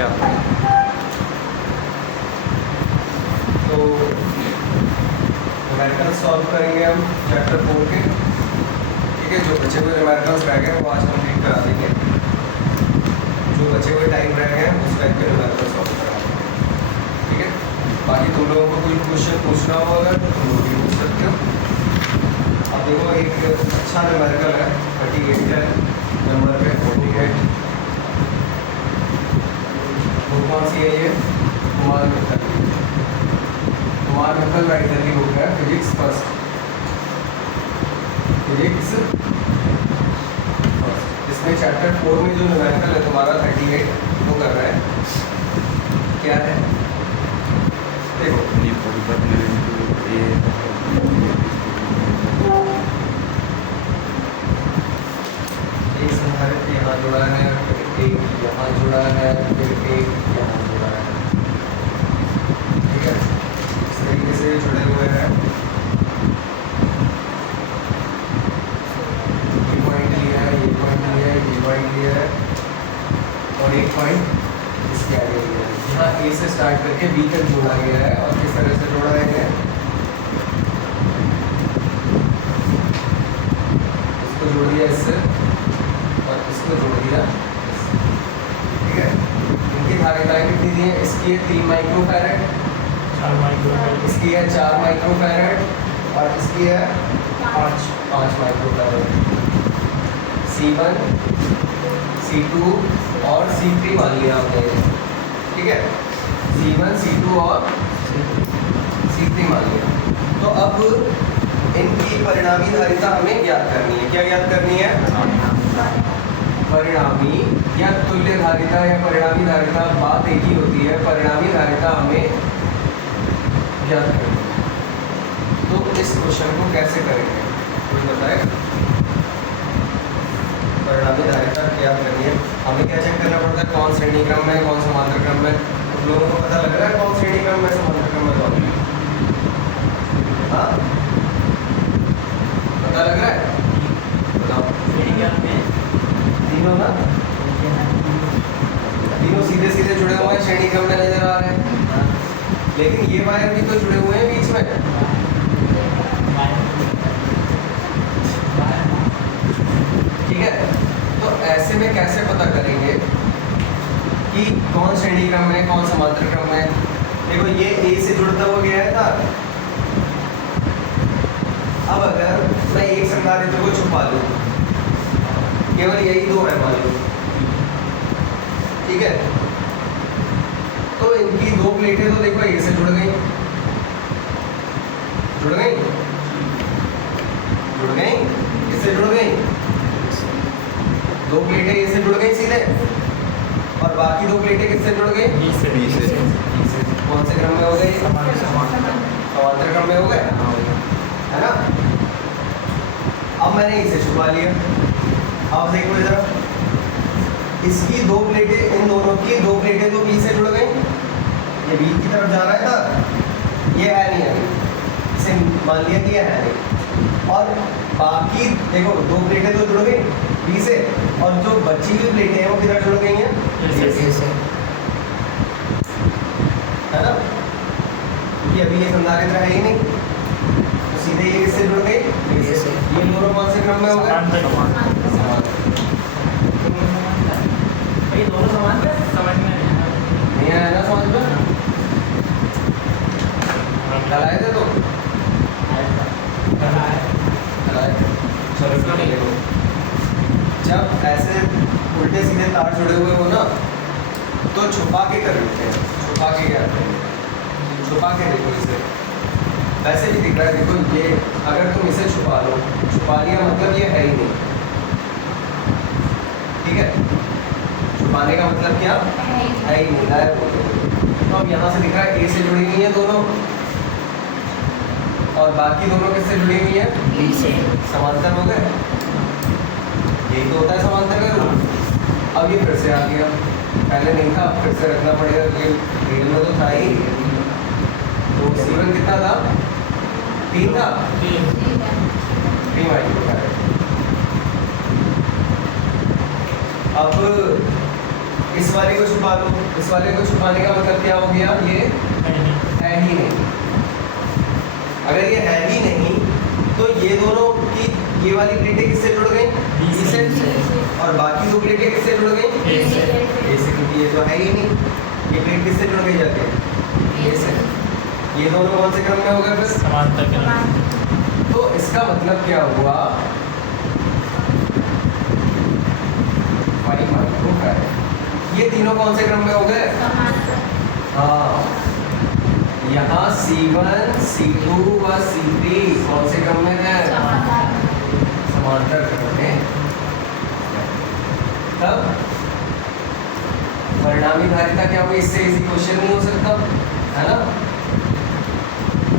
गया। तो numerical solve करेंगे हम चैप्टर 4 के। ठीक है, जो बचे हुए न्यूमेरिकल्स रह गए वो आज कंप्लीट करा देंगे। जो बचे हुए टाइम रह गए उस टाइम पे न्यूमेरिकल सॉल्व कराएंगे। ठीक है, बाकी तुम लोगों को कोई क्वेश्चन पूछना हो अगर तो तुम लोग भी पूछ सकते हो। अब देखो एक अच्छा न्यूमेरिकल है 38 है नंबर पे 48। बुक कौन सी है ये? कुमार मित्तल राइटर की बुक है फिजिक्स फर्स्ट। इसमें चैप्टर 4 में जो न्यूमेरिकल है तुम्हारा 38 वो कर रहा है। क्या है देखो, एक संधारित्र यहाँ जुड़ा है, फिर एक यहाँ जुड़ा है, फिर एक यहाँ जुड़ा है। ठीक है, इस तरीके से जुड़े हुए हैं। ये पॉइंट लिया है, ये पॉइंट लिया है, ये पॉइंट लिया है और एक पॉइंट इसके आगे लिया है। यहाँ ए से स्टार्ट करके बी तक जोड़ा गया है। और किस तरह से जोड़ा है? इसको जोड़ दिया इससे और इसको जोड़ दिया। ठीक है, इनकी धारिताएं कितनी दी है? इसकी है 3 माइक्रोफैरड, इसकी है 4 माइक्रोफैरड और इसकी है 5 माइक्रोफैरड। C1, C2 और C3 मान लिया हमने। ठीक है, C1, C2 और C3 मान लिया। तो अब इनकी परिणामी धारिता हमें ज्ञात करनी है। क्या ज्ञात करनी है? परिणामी या तुल्य धारिता या परिणामी धारिता, बात एक ही होती है। परिणामी धारिता हमें ज्ञात करनी है। तो इस क्वेश्चन को कैसे करेंगे कोई बताएगा? परिणामी धारिता ज्ञात करनी है, हमें क्या चेक करना पड़ता है? कौन श्रेणी क्रम में, कौन समांतर क्रम में। तुम लोगों को पता लग रहा है कौन श्रेणी क्रम में, समांतर क्रम में? कौन? हाँ, पता लग रहा है? बताओ। तीनों ना, तीनों सीधे सीधे जुड़े हुए हैं, श्रेणी क्रम में नजर आ रहे हैं। लेकिन ये वायर भी तो जुड़े हुए हैं बीच में। ठीक है, तो ऐसे में कैसे पता करेंगे कि कौन श्रेणी क्रम में, कौन समांतर क्रम में? देखो ये ए से जुड़ता हुआ गया है था। अब अगर मैं एक संधारित्र को छुपा लूं, केवल यही दो है मान लो। ठीक है, तो इनकी दो प्लेटें तो देखो ए से जुड़ गई, जुड़ गई, जुड़ गई, इससे जुड़ गई। दो प्लेटें ए से जुड़ गई सीधे और बाकी दो प्लेटें किससे जुड़ गई? बी से। कौन से क्रम में हो गए? समांतर क्रम में हो गए, है ना। अब मैंने इसे छुपा लिया। अब देखो इधर, इसकी दो प्लेटें, इन दोनों की दो प्लेटें तो बी से जुड़ गई। ये बी की तरफ जा रहा है था, ये है नहीं है, इसे मान लिया कि ये है नहीं। और बाकी देखो दो प्लेटें तो जुड़ गई बी से और जो बची हुई प्लेटें हैं वो किधर जुड़ गई हैं? ए से, है ना। क्योंकि अभी ये संधारित्र है ही नहीं, तो सीधे ये किससे जुड़ गई? बी से। ये दोनों कौन से क्रम में हो गए? भाई दोनों समांतर समझ में नहीं आया ना? समझ में चलाए थे तो चलो इसका नहीं देखो, जब ऐसे उल्टे सीधे तार जुड़े हुए हो ना तो छुपा के कर लेते हैं। छुपा के क्या करते हैं? छुपा के देखो इसे, वैसे भी दिख रहा है। देखो ये अगर तुम इसे छुपा लो, छुपा लिया मतलब ये है ही नहीं। ठीक है, छुपाने का मतलब क्या है? ही नहीं, गायब हो गया। तो अब यहाँ से दिख रहा है ए से जुड़ी हुई है दोनों और बाकी दोनों किससे जुड़ी हुई है? बी से। समांतर हो गए। यही तो होता है समांतर का रूप। अब ये फिर से आ गया, पहले नहीं था, अब फिर से रखना पड़ेगा क्योंकि रियल में तो था ही। तो C1 कितना था? 3 था, 3 माइक्रोफैरड। अब इस वाले को छुपा दो, इस वाले को छुपाने का मतलब क्या हो गया, ये है ही नहीं। अगर ये है ही नहीं तो ये दोनों की ये वाली प्लेटें किससे जुड़ गई, बी से, और बाकी दो प्लेटें किससे जुड़ गई, ए से, क्योंकि ये तो है ही नहीं। ये प्लेट किससे जुड़ गई जाके, ए से। ये दोनों कौन से क्रम में हो गए फिर, समांतर क्रम। तो इसका मतलब क्या हुआ, 5 माइक्रोफैराड। ये तीनों कौन से क्रम में हो गए, हाँ। यहाँ C1, C2 व C3 कौन से क्रम में है, समांतर क्रम में। तब परिणामी धारिता क्या होगी, इससे इजी क्वेश्चन नहीं हो सकता, है ना।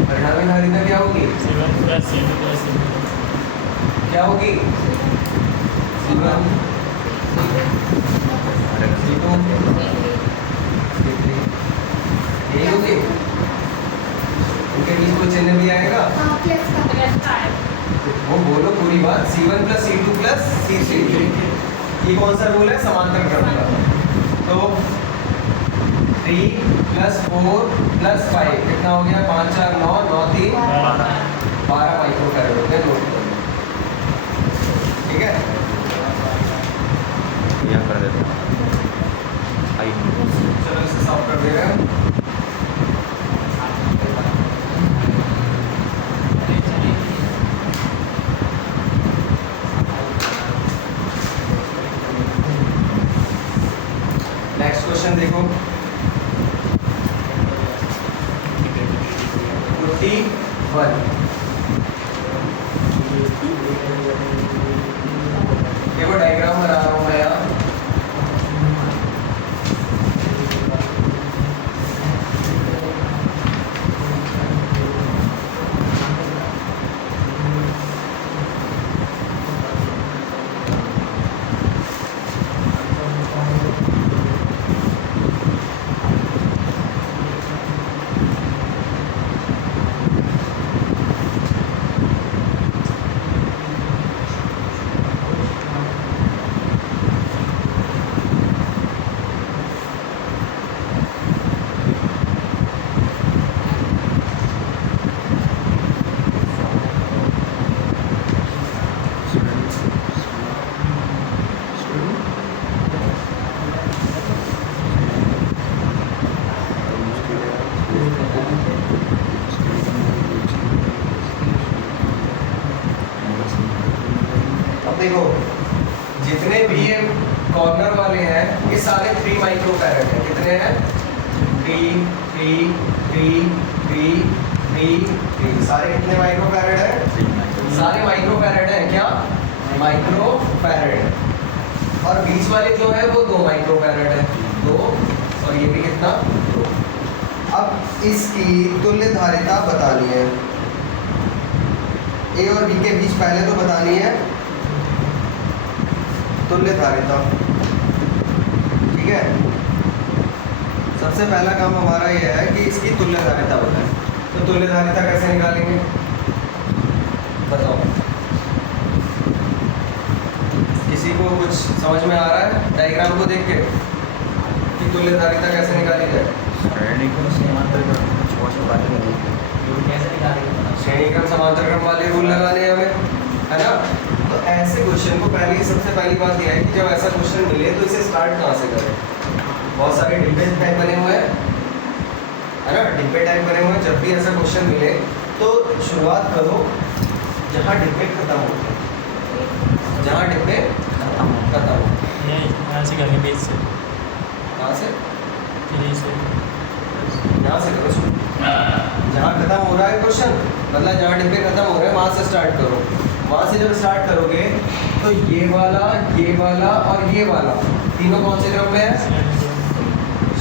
परिणामी धारिता क्या होगी, C1 + C2 + C3 क्या होगी, C1 C2 C3, यही होगी। इनके बीच कोई चिन्ह भी आएगा, वो बोलो पूरी बात। C1 + C2 + C3, ये कौन सा रूल है, समांतर क्रम का। तो 3 + 4 + 5 कितना हो गया, 5 4 9 9 3 12 माइक्रोफैराड होते हैं, नोट करो, ठीक है। यहाँ कर देते हैं। चलो इसे सॉल्व कर दे रहे हैं। नेक्स्ट क्वेश्चन देखो, 41। देखो डायग्राम बना रहा हूँ मैं यहाँ। देखो जितने भी ये कॉर्नर वाले हैं ये सारे 3 माइक्रोफैराड हैं। कितने हैं, 3 3 3 3 3 3, सारे कितने माइक्रोफैराड हैं, सारे माइक्रोफैराड हैं। क्या, माइक्रोफैराड। और बीच वाले जो है वो 2 माइक्रोफैराड है, 2, और ये भी कितना, 2। अब इसकी तुल्य धारिता बतानी है, ए और बी के बीच पहले तो बतानी है तुल्य धारिता, ठीक है। सबसे पहला काम हमारा यह है कि इसकी तुल्य धारिता बताएं। तो तुल्य धारिता कैसे निकालेंगे, बताओ, किसी को कुछ समझ में आ रहा है डायग्राम को देख के कि तुल्य धारिता कैसे निकाली जाए, श्रेणी क्रम समांतर क्रम वाले रूल लगाने हैं हमें, है ना। तो ऐसे क्वेश्चन को पहले सबसे पहली बात यह है कि जब ऐसा क्वेश्चन मिले तो इसे स्टार्ट कहाँ से करें। बहुत सारे डिब्बे टाइप बने हुए हैं, है ना, डिब्बे टाइप बने हुए हैं। जब भी ऐसा क्वेश्चन मिले तो शुरुआत करो जहाँ डिब्बे खत्म होते हैं, जहाँ डिब्बे खत्म होते हैं। यहाँ से करेंगे, बीच से, कहाँ से, यहाँ से करो शुरू। जहाँ खत्म हो रहा है क्वेश्चन, मतलब जहाँ डिब्बे खत्म हो रहे हैं वहाँ से स्टार्ट करो। वहाँ से जब स्टार्ट करोगे तो ये वाला और ये वाला तीनों कौन से क्रम में है,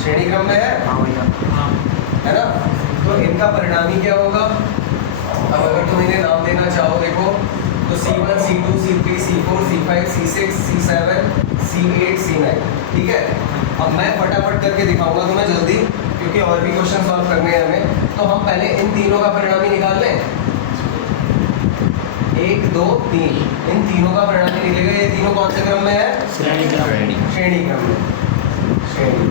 श्रेणी क्रम में है, है ना। तो इनका परिणामी क्या होगा, अब अगर तुम इन्हें नाम देना चाहो देखो तो C1 C2 C3 C4 C5 C6 C7 C8 C9, ठीक है। अब मैं फटाफट करके दिखाऊंगा तुम्हें जल्दी, क्योंकि और भी क्वेश्चन सॉल्व करने हैं हमें। तो हम पहले इन तीनों का परिणामी निकाल लें, 1 2 3, इन तीनों का परिणामी निकलेगा। ये तीनों कौन से क्रम में है, श्रेणी क्रम। श्रेणी क्रम में। श्रेणी।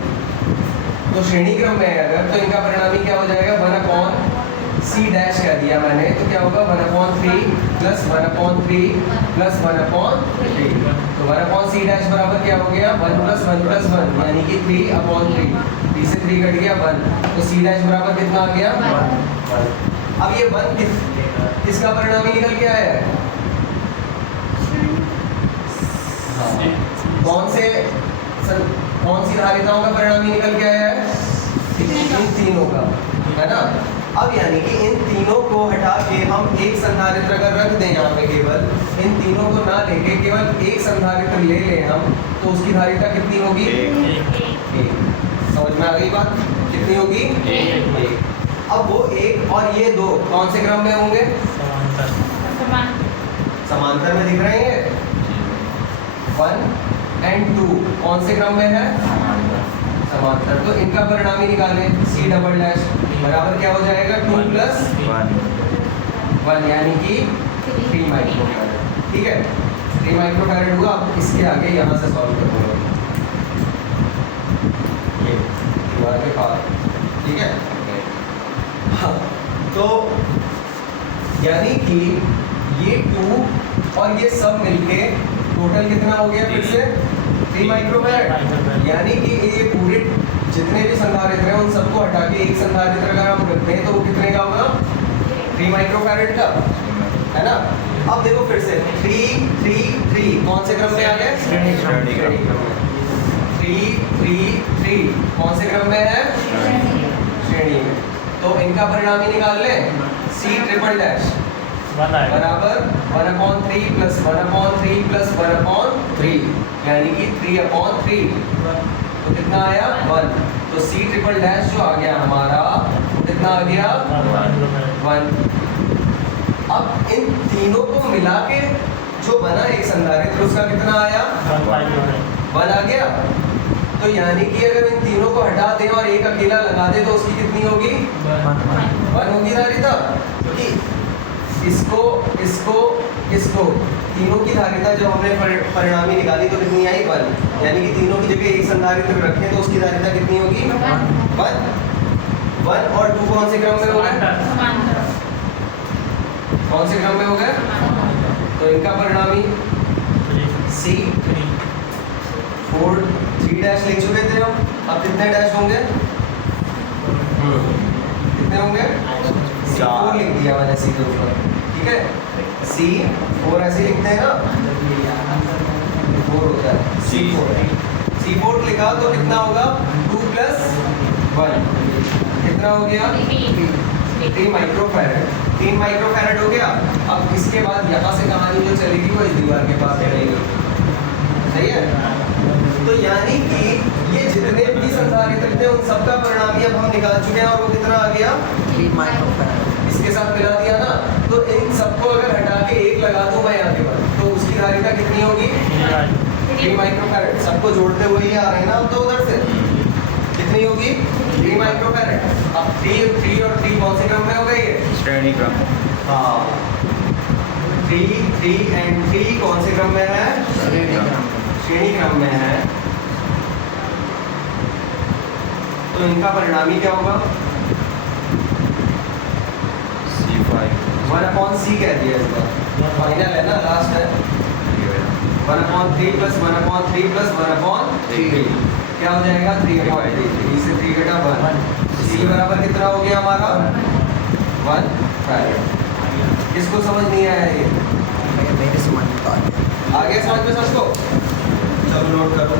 तो श्रेणी क्रम में है अगर, तो इनका परिणामी क्या हो जाएगा, 1/c डैश कह दिया मैंने, तो क्या होगा 1/3 प्लस 1/3 प्लस 1/3। तो 1/c डैश बराबर क्या हो गया, 1 प्लस 1 प्लस 1 यानी कि 3/3। 3 से 3 कट गया 1, तो c डैश बराबर कितना आ गया 1। अब ये 1 किसका परिणामी निकल के आया है, कौन सी धारिताओं का परिणामी निकल के आया है, इन तीनों का, है ना। अब यानी कि इन तीनों को हटा के हम एक संधारित्र अगर रख दें यहाँ पे, केवल इन तीनों को ना लेके केवल एक संधारित्र ले लें हम, तो उसकी धारिता कितनी होगी, एक। समझ में आ गई बात, कितनी होगी, एक। अब वो एक और ये दो कौन से क्रम में होंगे, समांतर में दिख रहे हैं। 1 और 2 कौन से क्रम में है, समांतर। तो इनका परिणामी निकालें, c डबल डैश बराबर क्या हो जाएगा 2 प्लस 1 यानी कि 3 माइक्रोफैरड। ठीक है, 3 माइक्रोफैरड हुआ। अब इसके आगे यहाँ से सॉल्व करूँगा, ये दीवार के पार। ठीक है, हाँ, तो यानी कि ये 2 और ये सब मिलके टोटल कितना हो गया, फिर से 3 माइक्रोफैरड। यानी कि ये पूरे जितने भी संधारित्र हैं उन सबको हटा के एक संधारित्र अगर हम रखते हैं तो वो कितने का होगा, 3 माइक्रोफैरड का, है ना। अब देखो फिर से 3 3 3 कौन से क्रम में आ गया, श्रेणी क्रम में। 3 3 3 कौन से क्रम में है, श्रेणी में। तो इनका परिणामी निकाल लें, c ट्रिपल डैश बराबर 1/3 प्लस 1/3 प्लस 1/3 यानी कि 3/3। तो कितना आया 1। तो c ट्रिपल डैश जो आ गया हमारा, वो कितना आ गया 1। अब इन तीनों को मिला के जो बना एक संधारित्र, उसका कितना आया 1 आ गया। तो यानी कि अगर इन तीनों को हटा दें और एक अकेला लगा दे तो उसकी कितनी होगी, 1 होगी धारिता। क्योंकि इसको इसको इसको तीनों की धारिता जब हमने परिणामी निकाली तो कितनी आई 1। यानी कि तीनों की जगह एक संधारित्र रखें तो उसकी धारिता कितनी होगी 1। 1 और 2 कौन से क्रम में हो गए, कौन से क्रम में हो गए, तो इनका परिणामी c 4 3 डैश लिख चुके थे हम। अब कितने डैश होंगे, कितने होंगे, C4 लिख दिया मैंने c के ऊपर। ठीक है, C4 ऐसे लिखते हैं ना, 4 होता है C4 लिखा तो कितना होगा 2 प्लस 1 कितना हो गया 3 माइक्रोफैरड। 3 माइक्रोफैरड हो गया। अब इसके बाद यहाँ से कहानी जो चलेगी वो इस दीवार के पास चलेगी, सही है। तो यानी कि ये जितने भी संधारित्र थे उन सबका परिणामी अब हम निकाल चुके हैं और वो कितना आ गया 3 माइक्रोफैरड। इसके साथ मिला दिया ना, तो इन सबको अगर हटा के एक लगा दूं मैं यहाँ के बाद, तो उसकी धारिता कितनी होगी 3 माइक्रोफैरड। सबको जोड़ते हुए ही आ रहे हैं ना, तो उधर से कितनी होगी 3 माइक्रोफैरड। अब 3 और 3 कौन से क्रम में हो गए, ये श्रेणी क्रम। हाँ, 3 3 एंड 3 कौन से क्रम में है, श्रेणी क्रम में है। तो इनका परिणामी क्या होगा C5 1/c कह दिया इस बार, फाइनल है ना, लास्ट है। 1/3 प्लस 1/3 प्लस 1/3 क्या हो जाएगा 3/3। 3 से 3 घटा 1। c बराबर कितना हो गया हमारा 1 फैरड। किसको समझ नहीं आया ये, मेरे समझ में तो आ आगे समझ में सबको, चलो नोट करो।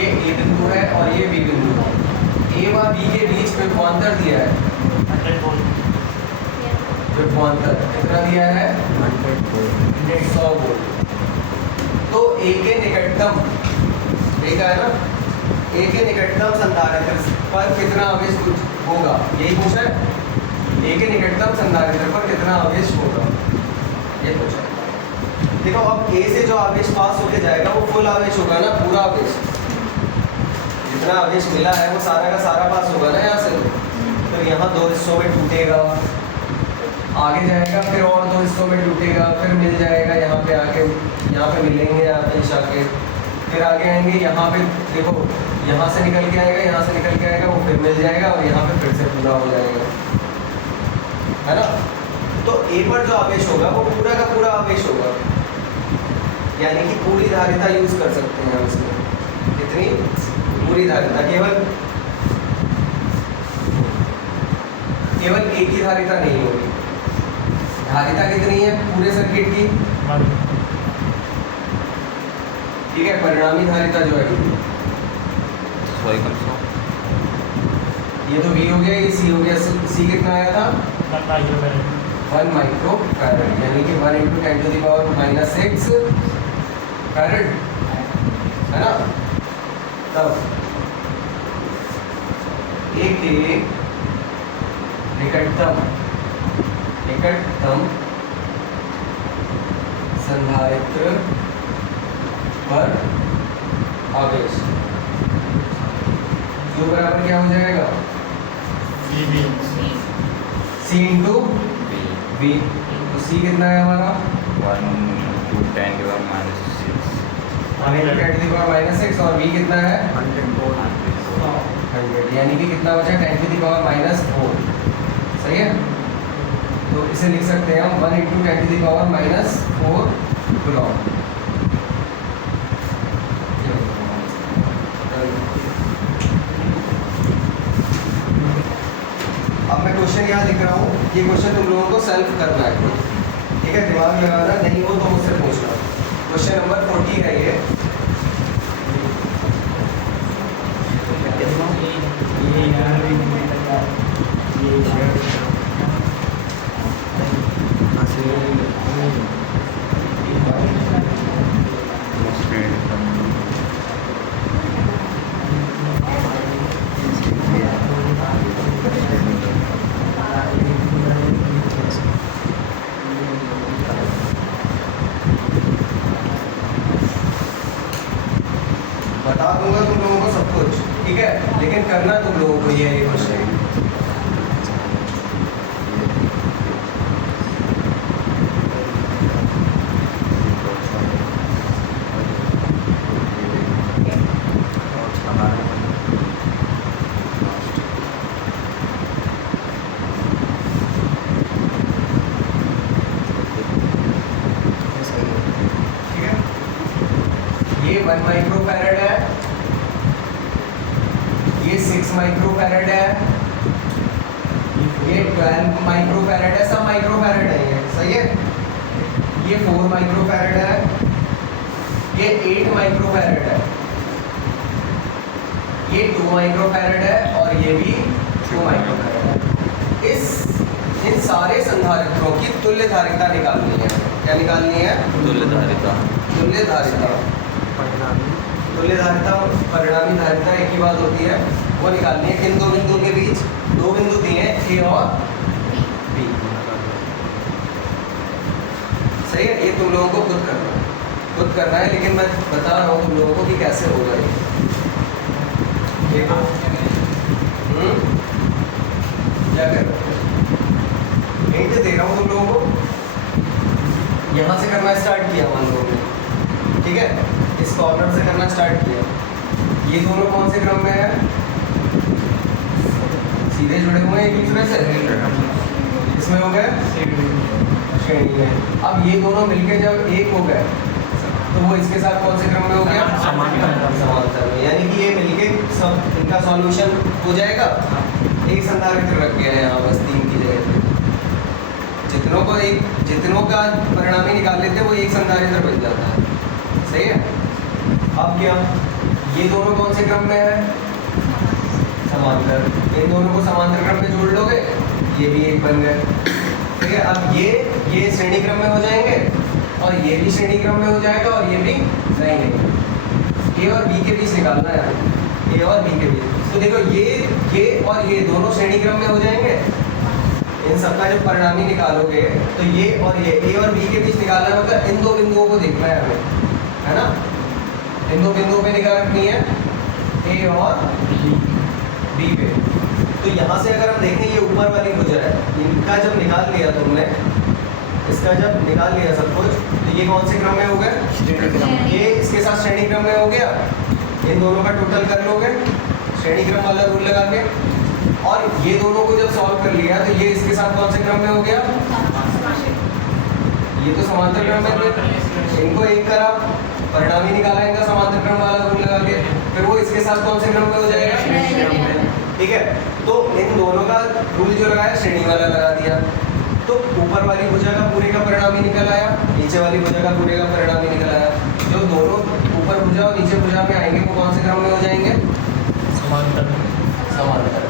ये A बिंदु है और ये B बिंदु है। A व B के बीच में विभवांतर दिया है, विभवांतर कितना दिया है 100 वोल्ट। तो A के निकटतम, A का है ना, A के निकटतम संधारित्र पर कितना आवेश होगा, यही पूछा है। A के निकटतम संधारित्र पर कितना आवेश होगा, ये पूछा है। देखो अब A से जो आवेश पास होके जाएगा वो फुल आवेश होगा ना, पूरा आवेश, जितना आवेश मिला है वो सारा का सारा पास होगा ना यहाँ से। तो यहाँ 2 हिस्सों में टूटेगा। आगे जाएगा, फिर और दो हिस्सों में टूटेगा, फिर मिल जाएगा यहाँ पे आके, यहाँ पे मिलेंगे, यहाँ पे इस आके, फिर आगे आएंगे यहाँ पे, देखो यहाँ से निकल के आएगा, यहाँ से निकल के आएगा, वो फिर मिल जाएगा और यहाँ पे फिर से पूरा हो जाएगा, है ना। तो ए पर जो आवेश होगा वो पूरा का पूरा आवेश होगा, यानी कि पूरी धारिता यूज कर सकते हैं हम इसमें। कितनी? पूरी धारिता, केवल एक ही धारिता नहीं होगी। धारिता कितनी है पूरे सर्किट की? ठीक है, परिणामी धारिता जो है ये तो V हो गया, ये C हो गया। C कितना आया था? 1 माइक्रो फैरड, यानी कि 1 × 10⁻⁻6 फैरड, है ना। तब एक निकटतम संधारित्र पर आवेश जो बराबर क्या हो जाएगा? C × V। तो C कितना है हमारा? 1 × 10⁻⁻6 10⁻⁻6 और V कितना है? 100, यानी कि कितना बचा? 10⁻⁻4। सही है। तो इसे लिख सकते हैं हम 1 × 10⁻⁻4 कूलॉम। अब मैं क्वेश्चन यहाँ लिख रहा हूँ, ये क्वेश्चन तुम लोगों को सेल्फ करना है, ठीक है। दिमाग लगाना नहीं हो तो मुझसे पूछना। क्वेश्चन नंबर 40 है ये। बता दूंगा तुम लोगों को सब कुछ, ठीक है, लेकिन करना तुम लोगों को ये है क्वेश्चन। ये 1 माइक्रो फैरड है, ये 6 माइक्रो फैरड है, ये 12 माइक्रो फैरड है, सब माइक्रो फैरड है ये, सही है। ये 4 माइक्रो फैरड है, ये 8 माइक्रो फैरड है, ये 2 माइक्रो फैरड है और ये भी 2 माइक्रो फैरड है। इन सारे संधारित्रों की तुल्य धारिता निकालनी है। क्या निकालनी है? तुल्य धारिता। तुल्य धारिता, तुल्य धारिता और परिणामी धारिता एक ही बात होती है, वो निकालनी है। किन दो बिंदुओं के बीच? दो बिंदु दिए हैं, A और B। सही है, ये तुम लोगों को खुद करना है, लेकिन मैं बता रहा हूँ तुम लोगों को कि कैसे होगा ये। देखो क्या कर रहे हो? हिंट दे रहा हूँ तुम लोगों को। यहाँ से करना स्टार्ट किया मान लो, ठीक है, इस कॉर्नर से करना स्टार्ट किया। ये दोनों कौन से क्रम में है? सीधे जुड़े हुए हैं एक दूसरे से, इसमें हो गए श्रेणी में। अब ये दोनों मिलके जब एक हो गए तो वो इसके साथ कौन से क्रम में हो गया? समांतर में, यानी कि ये मिलके सब इनका सॉल्यूशन हो जाएगा। एक संधारित्र रख गया है यहाँ बस 3 की जगह पे। जितनों का परिणामी निकाल लेते हैं वो एक संधारित्र बन जाता है, सही है। अब क्या, ये दोनों कौन से क्रम में है? समांतर। इन दोनों को समांतर क्रम में जोड़ लोगे, ये भी एक बन गए, ठीक है। अब ये श्रेणी क्रम में हो जाएंगे और ये भी श्रेणी क्रम में हो जाएगा और ये भी नहीं। ए और बी के बीच निकालना है, ए और बी के बीच। तो देखो ये और ये दोनों श्रेणी क्रम में हो जाएंगे। इन सबका जब परिणामी निकालोगे तो ये और ए और बी के बीच निकालना होगा। इन दो बिंदुओं को देखना है हमें, है ना। इन दो बिंदुओं पे निगाह रखनी है, ए और बी पे। तो यहाँ से अगर हम देखें ये ऊपर वाली भुजा है, इनका जब निकाल लिया तुमने, इसका जब निकाल लिया सब कुछ, तो ये कौन से क्रम में हो गया? श्रेणी क्रम। ये इसके साथ श्रेणी क्रम में हो गया। इन दोनों का टोटल कर लोगे श्रेणी क्रम वाला रूल लगा के, और ये दोनों को जब सॉल्व कर लिया तो ये इसके साथ कौन से क्रम में हो गया? ये तो समांतर क्रम में थे, इनको एक करा, परिणाम ही निकाला इनका समांतर क्रम वाला रूल लगा के, फिर वो इसके साथ कौन से क्रम में हो जाएगा? ठीक है, तो इन दोनों का रूल जो लगाया श्रेणी वाला लगा दिया, तो ऊपर वाली भुजा का पूरे का परिणाम ही निकल आया, नीचे वाली भुजा का पूरे का परिणाम ही निकल आया। जो दोनों ऊपर भुजा और नीचे भुजा में आएंगे वो कौन से क्रम में हो जाएंगे? समांतर। समांतर।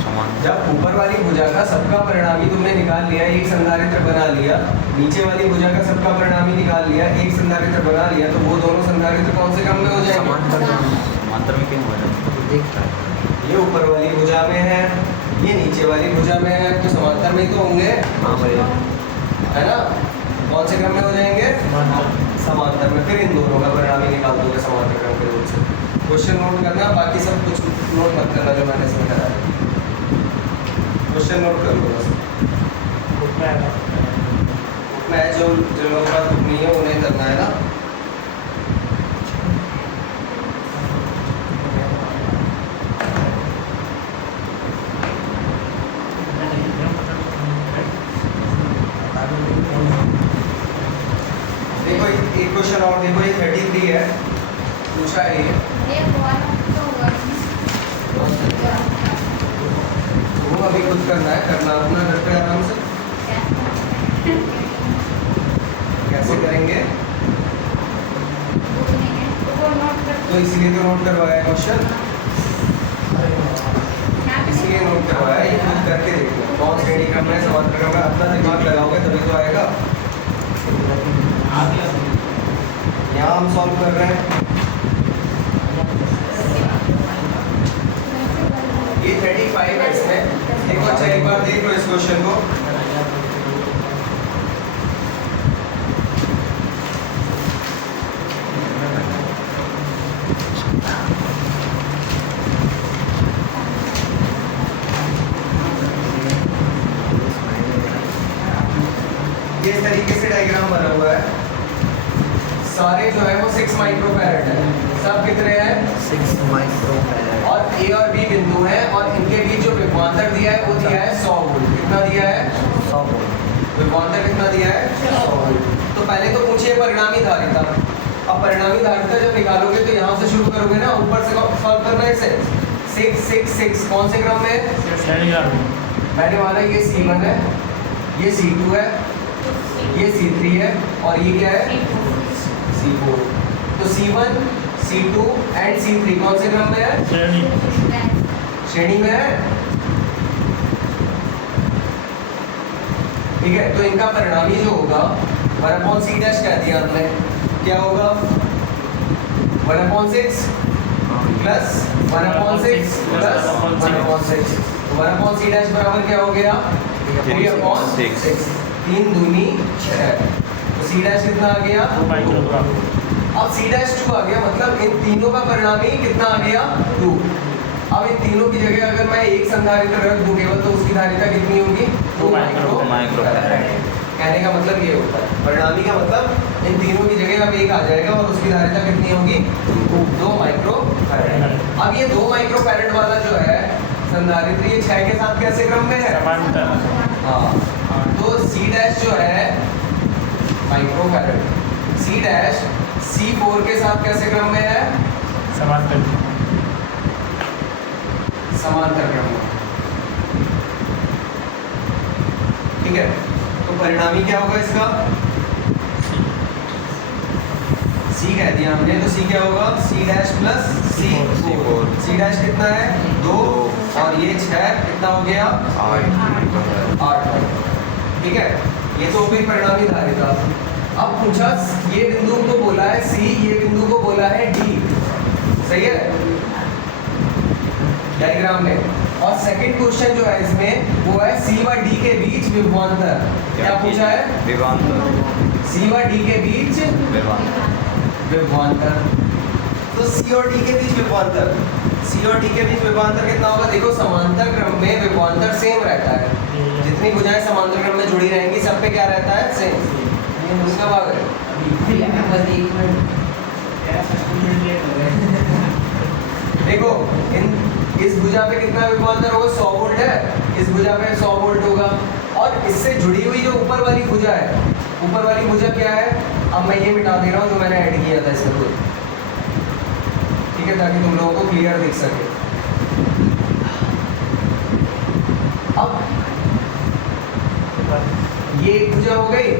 समान। जब ऊपर वाली भुजा का सबका परिणाम ही तुमने निकाल लिया, एक संधारित्र बना लिया, नीचे वाली भुजा का सबका परिणाम ही निकाल लिया, एक संधारित्र बना लिया, तो वो दोनों संधारित्र कौन से क्रम में हो जाएंगे? समांतर में क्यों हो रहा देख रहा है। ये ऊपर वाली भुजा में है, ये नीचे वाली भुजा में है, तो समांतर में ही तो होंगे, हाँ भैया। है ना? कौन से क्रम में हो जाएंगे? समांतर में। फिर इन दोनों का परिणाम ही निकाल दोगे समांतर क्रम के रूप से। क्वेश्चन नोट करना, बाकी सब कुछ नोट मत करना जो मैंने इसमें कराया। क्वेश्चन नोट कर लो बस। उतना है ना? उतना है जो जो लोगों का बुक नहीं है उन्हें करना है ना। देखो एक क्वेश्चन और देखो, ये 33 है, पूछा है ये। वो अभी खुद करना है, करना अपना घर पे आराम से। कैसे करेंगे? तो इसलिए तो नोट करवाया क्वेश्चन, इसलिए नोट करवाया, ये खुद करके देखो कौन श्रेणी क्रम में समांतर क्रम में, अपना दिमाग लगाओगे तभी तो आएगा। यहाँ हम सॉल्व कर रहे हैं, ये 35 है इसमें। देखो अच्छा एक बार देख लो इस क्वेश्चन को। ये इस तरीके से डायग्राम बना हुआ है, सारे जो है वो 6 माइक्रोफैरड है, सब कितने हैं? 6 माइक्रोफैरड। और ए और बी बिंदु हैं, और इनके बीच जो विभवांतर दिया है वो दिया है 100 वोल्ट। कितना दिया है? 100 वोल्ट। विभवांतर कितना दिया है? 100 वोल्ट। तो पहले तो पूछिए परिणामी धारिता। अब परिणामी धारिता जब निकालोगे तो यहाँ से शुरू करोगे ना, ऊपर से सॉल्व करना है इसे। 6 6 6 कौन से क्रम में? श्रेणी क्रम। मैंने माना ये C1 है, ये C2 है, ये C3 है, और ये क्या है? C4। तो C1 C2 एंड C3 कौन से क्रम में है? श्रेणी। श्रेणी में है। ठीक है, तो इनका परिणामी जो होगा 1/c डैश कह दिया हमने, क्या होगा? 1/6 प्लस 1/6 प्लस 1/6। 1/c डैश बराबर क्या हो गया? 3/6। 3 दूनी 6। तो c डैश कितना आ गया? 2 माइक्रोग्राम। अब c डैश 2 आ गया, मतलब इन तीनों का परिणामी कितना आ गया? 2। अब इन तीनों की जगह अगर मैं एक संधारित्र रख दूं केवल, तो उसकी धारिता कितनी होगी? 2 माइक्रोफैरड। कहने का मतलब ये होता है, परिणामी का मतलब इन तीनों की जगह अब एक आ जाएगा और उसकी धारिता कितनी होगी? 2 माइक्रोफैरड। अब ये 2 माइक्रोफैरड वाला जो है संधारित्र, ये 6 के साथ कैसे क्रम में है? समांतर। हाँ, तो c डैश जो है माइक्रोफैरड, c डैश C4 के साथ कैसे क्रम में है? समांतर। समांतर क्रम में। ठीक है, तो परिणामी क्या होगा इसका? C कह दिया हमने, तो C क्या होगा? C dash plus C4। C dash कितना है? 2, और ये 6 कितना हो गया? 8। ठीक है, ये तो हो गई परिणामी धारिता। अब पूछा, ये बिंदु को बोला है C, ये बिंदु को बोला है D, सही है डायग्राम में। और सेकंड क्वेश्चन जो है इसमें वो है C व D के बीच विभवांतर। क्या पूछा है? विभवांतर। C व D के बीच विभवांतर। तो C और D के बीच विभवांतर, सी और डी के बीच विभवांतर कितना होगा? देखो समांतर क्रम में विभवांतर सेम रहता है, जितनी भुजाएं समांतर क्रम में जुड़ी रहेंगी सब पे क्या रहता है? सेम। ये उसका भाग है। बस 1 मिनट देखो इस भुजा पे कितना विभवांतर होगा? 100 वोल्ट है, इस भुजा पे 100 वोल्ट होगा। और इससे जुड़ी हुई जो ऊपर वाली भुजा है, ऊपर वाली भुजा क्या है? अब मैं ये मिटा दे रहा हूँ जो मैंने ऐड किया था इसमें खुद, ठीक है, ताकि तुम लोगों को क्लियर दिख सके। अब ये एक भुजा हो गई,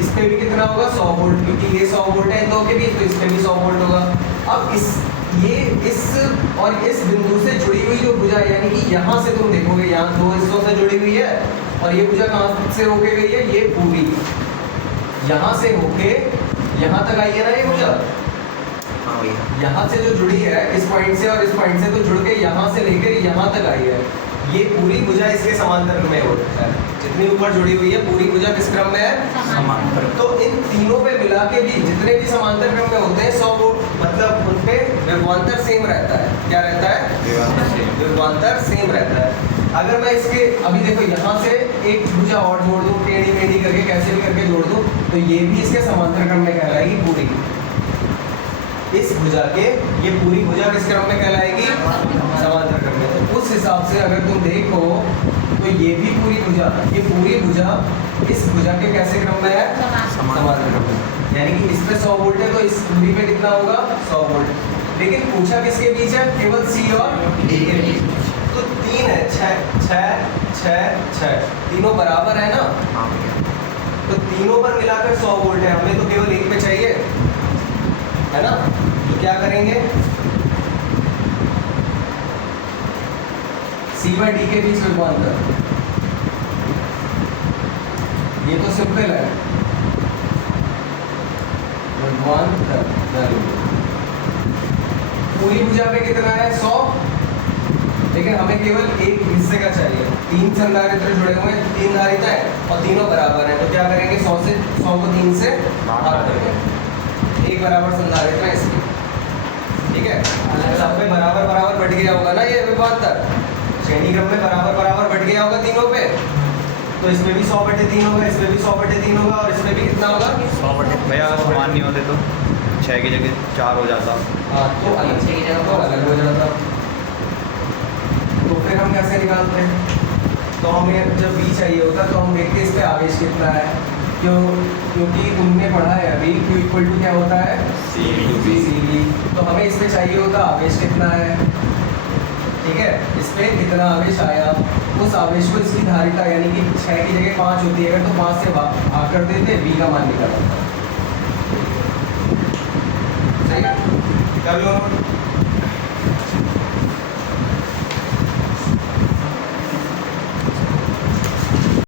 इस पे भी कितना होगा? 100 वोल्ट, क्योंकि ये 100 वोल्ट है इन दो के बीच, तो इस पे भी 100 वोल्ट होगा। अब इस और इस बिंदु से जुड़ी हुई जो भुजा है, यानी कि यहाँ से तुम देखोगे यहाँ दो हिस्सों से जुड़ी हुई है, और ये भुजा कहाँ से होके गई है? ये पूरी यहाँ से होके यहाँ तक आई है ना ये भुजा। हाँ भैया। यहाँ से जो जुड़ी है इस पॉइंट से और इस पॉइंट से, तो जुड़ के यहाँ से लेकर यहाँ तक आई है। ये पूरी भुजा इसके समांतर में होता है, जितनी ऊपर जुड़ी हुई है पूरी भुजा किस क्रम में है? समांतर। तो इन तीनों पे मिला के भी जितने भी समांतर क्रम में होते हैं 100 वोल्ट, मतलब उन पे विभवांतर सेम रहता है। क्या रहता है? विभवांतर सेम रहता है। अगर मैं इसके अभी देखो यहाँ से एक भुजा और जोड़ दूँ, टेढ़ी मेढ़ी करके कैसे भी करके जोड़ दूँ, तो ये भी इसके समांतर क्रम में कहलाएगी पूरी। इस भुजा के ये पूरी भुजा किस क्रम में कहलाएगी? समांतर क्रम में। तो उस हिसाब से अगर तुम देखो तो ये भी पूरी भुजा, ये पूरी भुजा इस भुजा के कैसे क्रम में है? समांतर क्रम में। यानी कि इस पे 100 वोल्ट है, तो इस दूरी पे कितना होगा? 100 वोल्ट। लेकिन पूछा किसके बीच है? केवल सी और डी के बीच। तो 3 है, 6 तीनों बराबर है ना? हाँ भैया। तो तीनों पर मिलाकर 100 वोल्ट है, हमें तो केवल एक पे चाहिए, है ना? तो क्या करेंगे? सी बाई डी के बीच विभवांतर, ये तो सिंपल है, विभवांतर पूरी भुजा पे कितना है? 100, लेकिन हमें केवल एक हिस्से का चाहिए। 3 संधारित्र जुड़े हुए हैं, 3 धारिता है और तीनों बराबर है, तो क्या करेंगे? 100 को 3 से भाग देंगे, एक बराबर संधारित्र है इसकी, ठीक है? सब पे बराबर बराबर बढ़ गया होगा ना ये विभवांतर, श्रेणी क्रम में बराबर बराबर बढ़ गया होगा तीनों पे, तो इसमें भी 100/3 होगा, इसमें भी 100/3 होगा, और इसमें भी कितना होगा? 100/3। भैया अगर समान नहीं होते तो 6 की जगह 4 हो जाता। हाँ, तो अलग हो जाता। तो फिर हम कैसे निकालते हैं? तो हमें जब v चाहिए होता तो हम देखते हैं इस पे आवेश कितना है, क्योंकि तुमने पढ़ा है अभी Q इक्वल टू क्या होता है? CV। तो हमें इस पे चाहिए होता आवेश कितना है, ठीक है? इस पे कितना आवेश आया, उस आवेश को इसकी धारिता यानी कि 6 की जगह 5 होती है, अगर तो 5 से भाग कर देते v का मान निकालता। सही है? कर लो।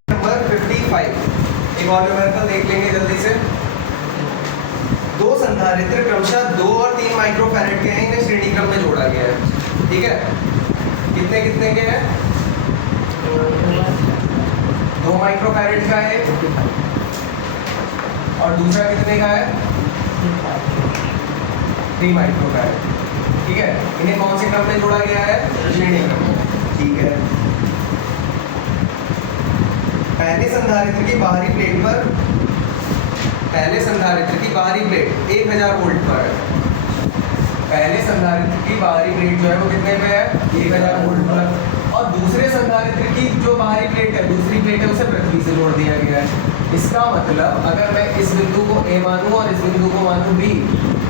नंबर 55 एक और न्यूमेरिकल देख लेंगे जल्दी से। 2 संधारित्र क्रमशः 2 और 3 माइक्रोफैरेड के हैं, इन्हें श्रेणी क्रम में जोड़ा गया है, ठीक है? कितने कितने के हैं? 2 माइक्रोफैरेड का है और दूसरा कितने का है? 3 माइक्रोफैरेड, ठीक है? इन्हें कौन से क्रम में जोड़ा गया है? श्रेणी क्रम में, ठीक है? पहले संधारित्र की बाहरी प्लेट पर, पहले संधारित्र की बाहरी प्लेट 1000 वोल्ट पर है। पहले संधारित्र की बाहरी प्लेट जो है वो कितने पे है? 1000 वोल्ट पर। और दूसरे संधारित्र की जो बाहरी प्लेट है, दूसरी प्लेट है, उसे पृथ्वी से जोड़ दिया गया है। इसका मतलब अगर मैं इस बिंदु को A मानूं और इस बिंदु को मानूं B,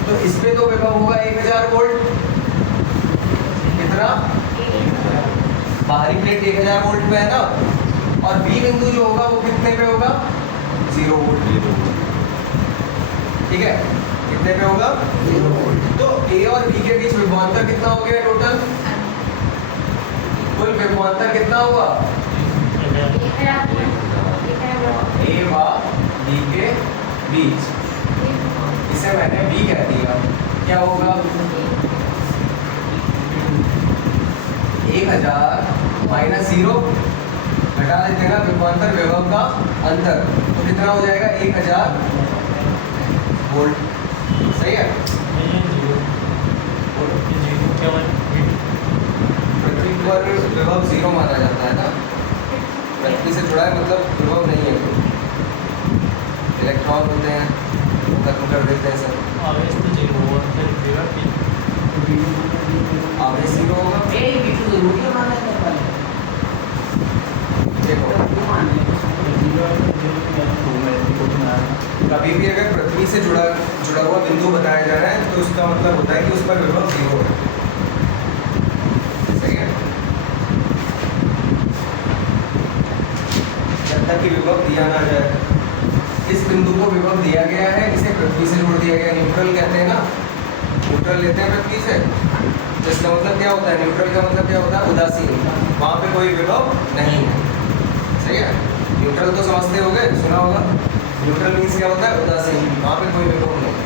तो इस पे तो विभव होगा 1000 वोल्ट। कितना? बाहरी प्लेट 1000 वोल्ट पे है ना, और B बिंदु जो होगा वो कितने पे होगा? 0 वोल्ट, ठीक है? कितने पे होगा? 0 वोल्ट। तो A और B के बीच विभवांतर कितना हो गया टोटल? कुल विभवांतर कितना हुआ? A व B के बीच, इसे मैंने B कह दिया, क्या होगा? 1000 माइनस 0 घटा देते हैं ना विभवांतर विभव का अंतर, तो कितना हो जाएगा? 1000 वोल्ट। सही है? ये 0 केवल पर विभव जीरो माना जाता है ना, पृथ्वी से जुड़ा है मतलब विभव नहीं है कोई। इलेक्ट्रॉन होते हैं वो खत्म कर देते हैं सब। आवेश तो जीरो हुआ फिर विभव की आवेश जीरो होगा। ए बिटू जरूरी है मानना है पहले देखो क्यों मानना है कभी भी अगर पृथ्वी से जुड़ा हुआ बिंदु बताया जा रहा है तो उसका मतलब होता है कि उस पर विभव जीरो है। सही है, जब तक कि विभव दिया ना जाए। इस बिंदु को विभव दिया गया है, इसे पृथ्वी से जोड़ दिया गया। न्यूट्रल कहते हैं ना, न्यूट्रल लेते हैं पृथ्वी से, जिसका मतलब क्या होता है, न्यूट्रल का मतलब क्या होता है, उदासीन। वहाँ पे कोई विभव नहीं है। सही है, न्यूट्रल तो समझते होगे, सुना होगा। न्यूट्रल मीन्स क्या होता है, उदासीन, वहाँ पे कोई विभव नहीं।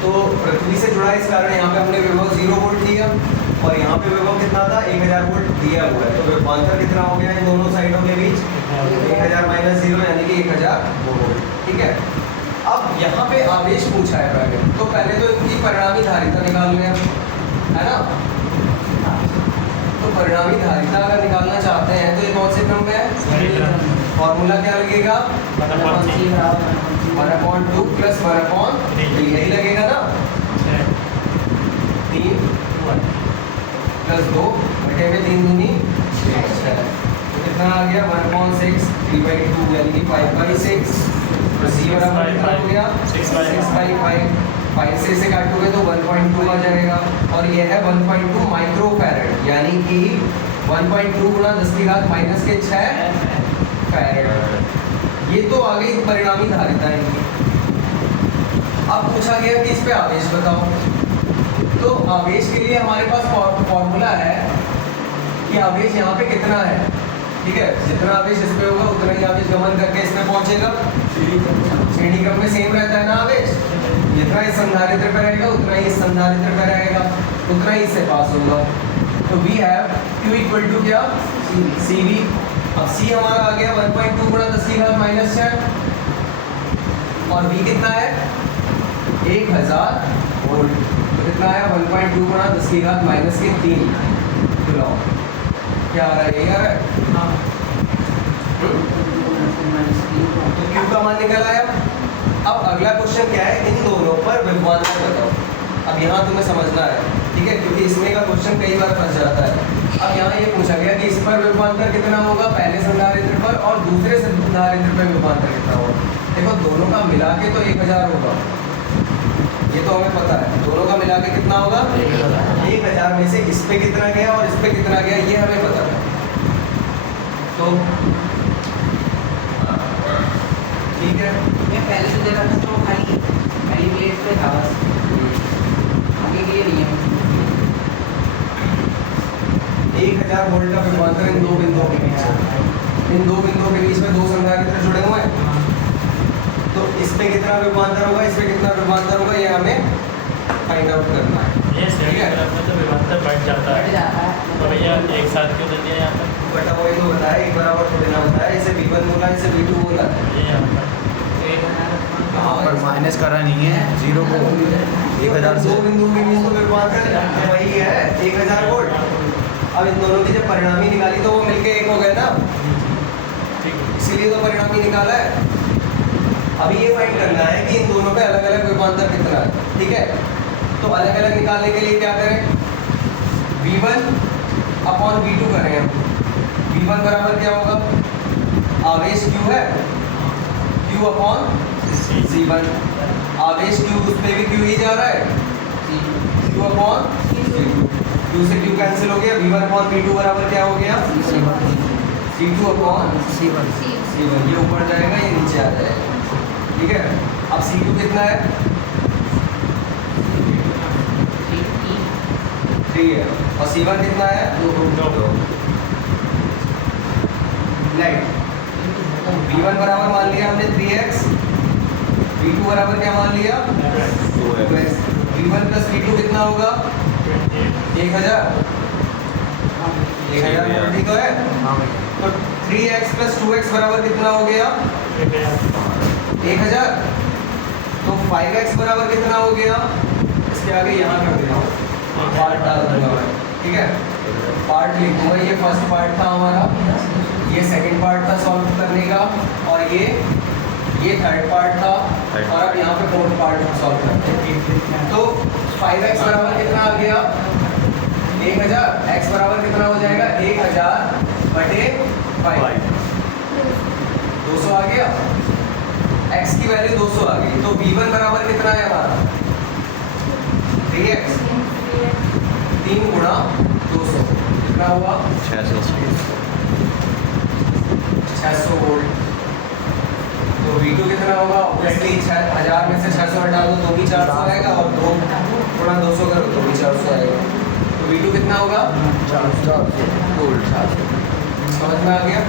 तो पृथ्वी से जुड़ा है, इस कारण यहाँ पे हमने विभव 0 वोल्ट दिया और यहाँ पे विभव कितना था, 1000 वोल्ट दिया हुआ है। तो विभवांतर कितना हो गया इन दोनों साइडों के बीच, 1000 माइनस 0 यानी कि 1000 वोल्ट। ठीक है, अब यहाँ पे आवेश पूछा है पहले, तो पहले तो इनकी परिणामी धारिता निकालनी है ना। तो परिणामी धारिता अगर निकालना चाहते हैं तो ये कौन से क्रम में है, फॉर्मूला क्या लगेगा, 1/2 प्लस 1/3 यही लगेगा ना। 3 प्लस 2 बटे में 3 दूनी 6, तो कितना आ गया 1/6 3/2 यानी कि 5/6। सी बराबर कितना हो गया 6/5। 5 से इसे काटोगे तो 1.2 आ जाएगा और ये है 1.2 माइक्रो फैरेड, यानी कि 1.2 गुणा 10 की घात माइनस के 6 फैरेड। ये तो आ गई परिणामी धारिता इनकी। अब पूछा गया कि इस पे आवेश बताओ। तो आवेश के लिए हमारे पास फॉर्मूला है कि आवेश यहाँ पे कितना है। ठीक है, जितना आवेश इस पे होगा उतना ही आवेश गमन करके इसमें पहुंचेगा। श्रेणी क्रम में सेम रहता है ना आवेश, जितना इस संधारित्र पे रहेगा उतना ही इस संधारित्र पे रहेगा, उतना ही इससे पास होगा। तो we have Q equal to क्या, CV। अब C हमारा आ गया 1.2 गुणा 10 की घात माइनस 6 और V कितना है 1000 वोल्ट। तो कितना है 1.2 गुणा 10 की घात माइनस के 3 किलो। क्या आ रहा है, यही आ रहा है। तो Q का मान निकल आया। अब अगला क्वेश्चन क्या है, इन दोनों पर विभवांतर बताओ। अब यहाँ तुम्हें समझना है, ठीक है, क्योंकि इसमें का क्वेश्चन कई बार फंस जाता है। अब यहाँ ये पूछा गया कि इस पर विभवांतर कितना होगा, पहले संधारित्र पर, और दूसरे संधारित्र पर विभवांतर कितना होगा। देखो दोनों का मिला के तो 1000 होगा, ये तो हमें पता है। दोनों का मिला के कितना होगा 1000 में से इस पे कितना गया और इस पे कितना गया ये हमें पता है। तो ठीक है, मैं पहले से देखा था तो खाली प्लेट पे था बस, आगे के लिए नहीं है। 1000 वोल्ट का विभवांतर इन दो बिंदुओं के बीच है। इन दो बिंदुओं के बीच में दो संधारित्र जुड़े हुए हैं, तो इस पे कितना विभवांतर होगा, इस पे कितना विभवांतर होगा, ये हमें फाइंड आउट करना है। ये श्रेणी क्रम में तो विभवांतर बढ़ जाता बढ़ है, जाता है तो भैया एक साथ क्यों दे दिया यहाँ पर। बटा वही तो बताया, एक बराबर थोड़ी ना होता है। इसे V1 बोला, इसे V2 बोला। ये यहाँ पर यहाँ पर माइनस करा नहीं है, 0 को 1000 से। दो बिंदुओं के बीच तो विभवांतर वही है 1000 वोल्ट। अब इन दोनों की जब परिणामी निकाली तो वो मिलके एक हो गए ना, ठीक है। इसीलिए तो परिणामी निकाला है। अभी ये फाइंड करना है कि इन दोनों पे अलग अलग विभवांतर कितना है। ठीक है, तो अलग अलग निकालने के लिए क्या करें, V1 अपॉन V2 करें हम। V1 बराबर क्या होगा, आवेश Q है, Q अपॉन C1। आवेश Q, उस पे भी Q ही जा रहा है, Q अपॉन C2। Q से Q कैंसिल हो गया, V1 अपॉन V2 बराबर क्या हो गया, C2 अपॉन C1। ये ऊपर जाएगा, ये नीचे आ जाएगा। ठीक है, अब C2 कितना है 3 है और C1 कितना है 2। लाइट V1 बराबर मान लिया हमने 3x, V2 बराबर क्या मान लिया 2x। V1 प्लस V2 कितना होगा 1000 वोल्ट ही तो है। तो 3x प्लस 2x बराबर कितना हो गया 1000। तो 5x बराबर कितना हो गया, इसके आगे यहाँ कर देना, पार्ट डाल दूंगा मैं। ठीक है, पार्ट लिखूंगा, ये फर्स्ट पार्ट था हमारा, ये सेकंड पार्ट था सॉल्व करने का, और ये थर्ड पार्ट था, और अब यहाँ पे फोर्थ पार्ट सॉल्व करते हैं। तो 5x बराबर कितना आ गया 1000, x बराबर कितना हो जाएगा 1000 बटे 5, 200 आ गया, x की वैल्यू 200 आ गई। तो v1 बराबर कितना है हमारा 3x, 3 गुणा 200 कितना हुआ 600 वोल्ट। तो V2 कितना होगा, ऑब्वियसली 1000 में से 600 हटा दो तो भी 400 आएगा, और 2 गुणा 200 करो तो भी 400 आएगा। तो V2 कितना होगा 400 वोल्ट। समझ में आ गया?